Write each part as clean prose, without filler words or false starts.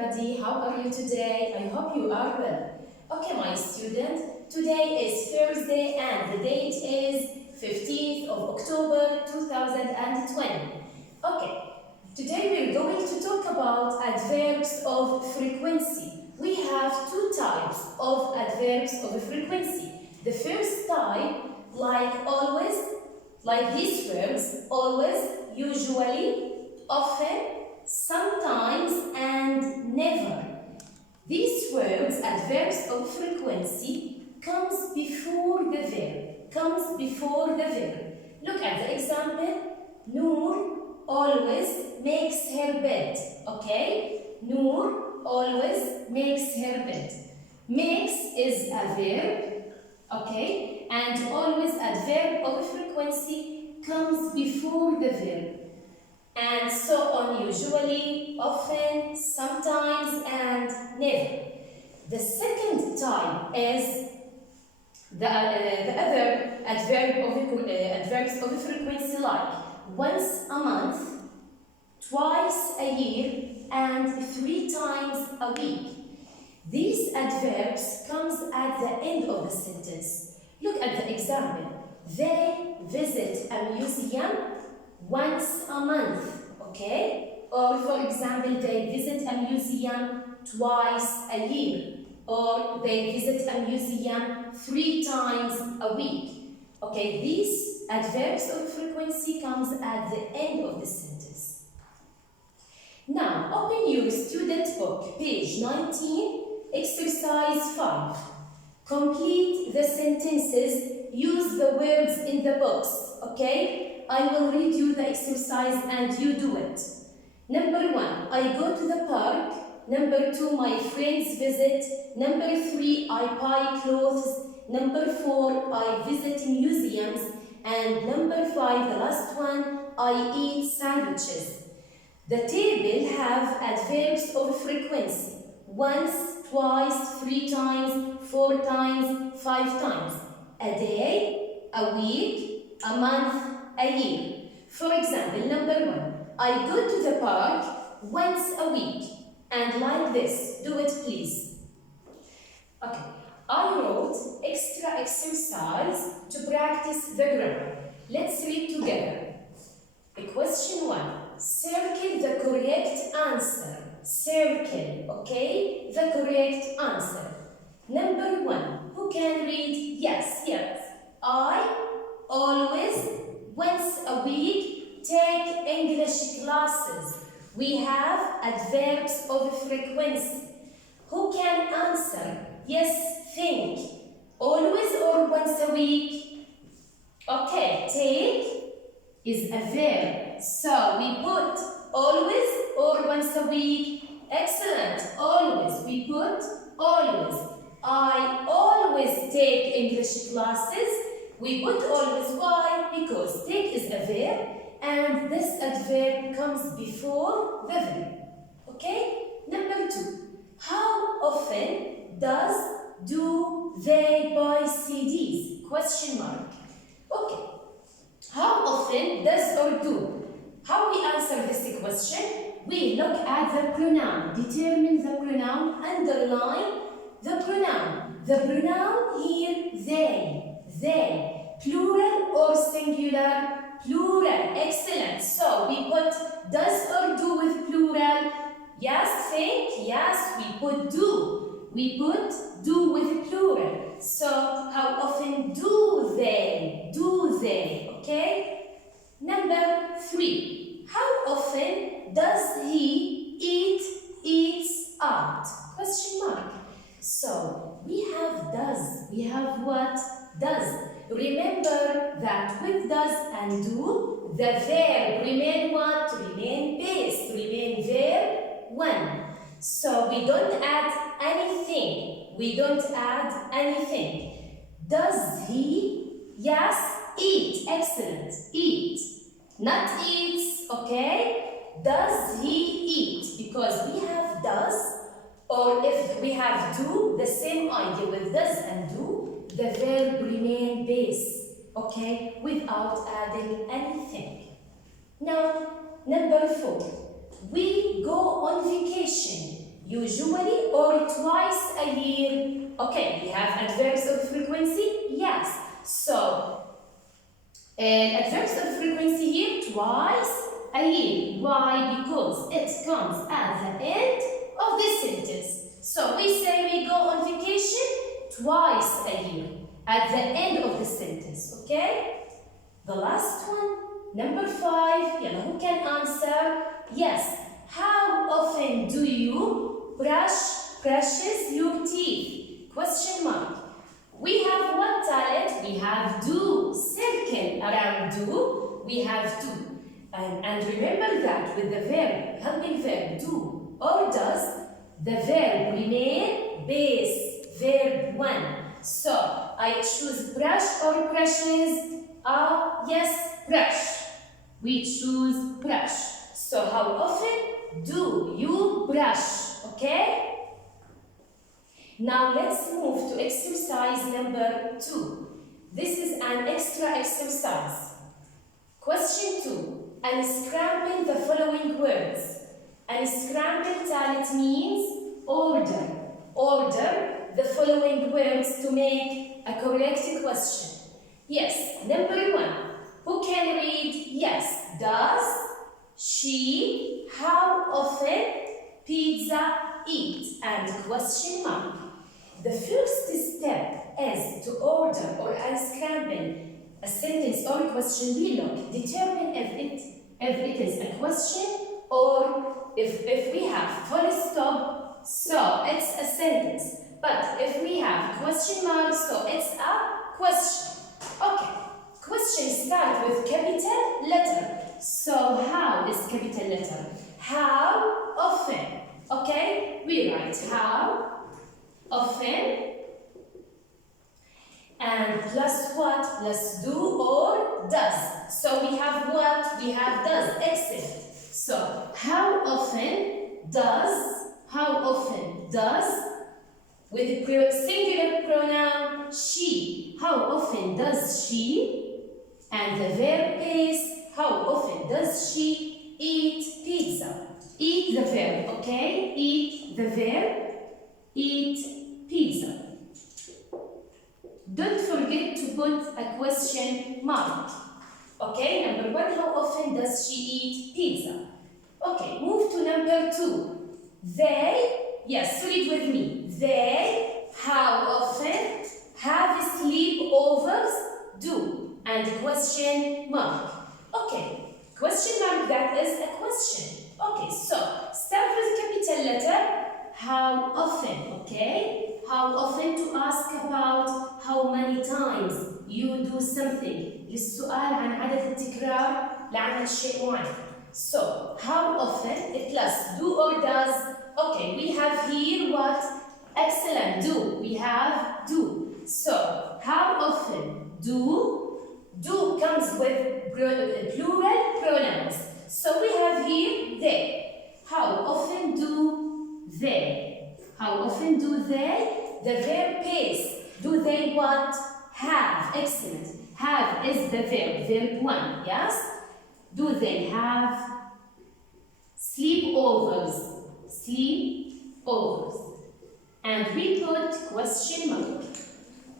everybody, how are you today? I hope you are well. Okay, my student, today is Thursday and the date is 15th of October 2020. Okay, today we're going to talk about adverbs of frequency. We have two types of adverbs of frequency. The first type, like always, like these verbs, always, usually, often, sometimes, and never. These verbs, adverbs of frequency, comes before the verb. Comes before the verb. Look at the example. Noor always makes her bed. Okay? Noor always makes her bed. Makes is a verb. Okay? And always adverb of frequency comes before the verb. And so on, usually, often, sometimes, and never. The second type is the other adverbs of frequency, like once a month, twice a year, and 3 times a week. These adverbs comes at the end of the sentence. Look at the example. They visit a museum once a month, okay? Or for example, they visit a museum twice a year, or they visit a museum 3 times a week. Okay, these adverbs of frequency comes at the end of the sentence. Now, open your student book, page 19, exercise 5. Complete the sentences, use the words in the box, okay? I will read you the exercise and you do it. Number 1, I go to the park. Number 2, my friends visit. Number 3, I buy clothes. Number 4, I visit museums. And number 5, the last one, I eat sandwiches. The table have adverbs of frequency. Once, twice, 3 times, 4 times, 5 times. A day, a week, a month, a year. For example, number 1, I go to the park once a week. And like this, do it please. Okay, I wrote extra exercise to practice the grammar. Let's read together. Question 1, circle the correct answer. Circle, okay, the correct answer. Number 1, who can read? Yes. I always, once a week, take English classes. We have adverbs of frequency. Who can answer? Yes, think. Always or once a week? Okay, take is a verb. So we put always or once a week. Excellent. Always. We put always. I always take English classes. We put always. Why? Because take is a verb and this adverb comes before the verb. Okay? Number 2. How often do they buy CDs? Question mark. Okay. How often does or do? How we answer this question? We look at the pronoun. Determine the pronoun. Underline the pronoun. The pronoun here, they. They. Plural or singular? Plural. Excellent. So we put does or do with plural. Yes, think. Yes, we put do. We put do with plural. So how often do they? Do they? Okay? Number 3. How often does he eats out? Question mark. So we have does. We have what? Does. Remember that with does and do, the verb remain what? Remain base. Remain verb 1. So we don't add anything. We don't add anything. Does he? Yes. Eat. Excellent. Eat. Not eats. Okay? Does he eat? Because we have does, or if we have do, the same idea with does and do, the verb remain base. Okay? Without adding anything. Now, number 4. We go on vacation. You a year? Okay, we have adverbs of frequency. Yes. So, adverbs of frequency here, twice a year. Why? Because it comes at the end of the sentence. So we say we go on vacation twice a year at the end of the sentence. Okay? The last one, number 5. Yalla, who can answer? Yes. How often do you brushes your teeth? Question mark. We have what talent? We have do. Circle around do. We have do. And remember that with the verb, helping verb do or does, the verb remain base, verb 1. So I choose brush or brushes. Yes, brush. We choose brush. So how often do you brush? Okay? Now let's move to exercise number 2. This is an extra exercise. Question 2. Unscramble the following words. Unscramble talent means order. Order the following words to make a correct question. Yes, number 1. Who can read? Yes. Does she, how often, pizza eat? And question mark. The first step is to order or unscramble a sentence or a question below. Determine if it is a question or if we have full stop, so it's a sentence. But if we have question mark, so it's a question. Okay, questions start with capital letter. So how is capital letter? How often? Okay, we write how often and plus what? Plus do or does. So we have what? We have does. Excellent. So how often does with the singular pronoun she. How often does she? And the verb is how often does she eat pizza? Eat the verb, okay? Eat the verb. Eat pizza. Don't forget to put a question mark. Okay, number 1, how often does she eat pizza? Okay, move to number 2. They, yes, read with me. They, how often, have sleepovers? Do. And question mark. Okay, question mark, that is a question. Okay, so start with capital letter. How often, okay? How often to ask about how many times you do something. للسؤال عن عدد التكرار لعمل شيء معين. So, how often plus do or does. Okay, we have here what? Excellent, do. We have do. So, how often do comes with plural pronouns. So, we have here they. How often do they? How often do they? The verb is. Do they what? Have. Excellent. Have is the verb. Verb 1. Yes? Do they have sleepovers? Sleepovers. And we put question mark.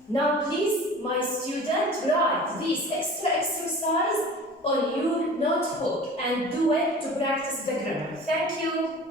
Now please, my student, write this extra exercise on your notebook and do it to practice the grammar. Thank you.